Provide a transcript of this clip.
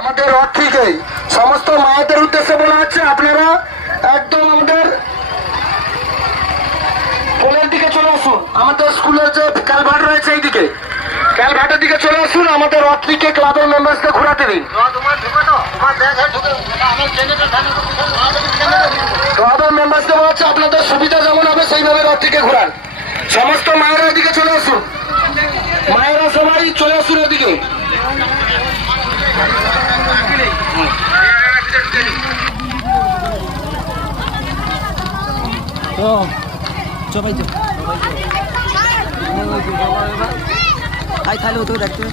আমাদের রথ থেকেই সমস্ত মায়েদের উদ্দেশ্যে বলা হচ্ছে, আপনারা একদম আমাদের পোলের দিকে চলে আসুন। আমাদের স্কুলের যে ক্যালভার্ট রয়েছে এইদিকে। ক্যালভার্টের দিকে চলে আসুন, আমাদের রথ থেকে ক্লাবের মেম্বার্সকে ঘোরাতে দিন। ক্লাবের মেম্বার্সকে বলা হচ্ছে, আপনাদের সুবিধা যেমন হবে, সেইভাবে রথ থেকে ঘোরান। সমস্ত মায়েরা এদিকে চলে আসুন। মায়েরা সবাই চলে আসুন এদিকে। তো সবাই তো আই তাহলে ওতেও দেখতে।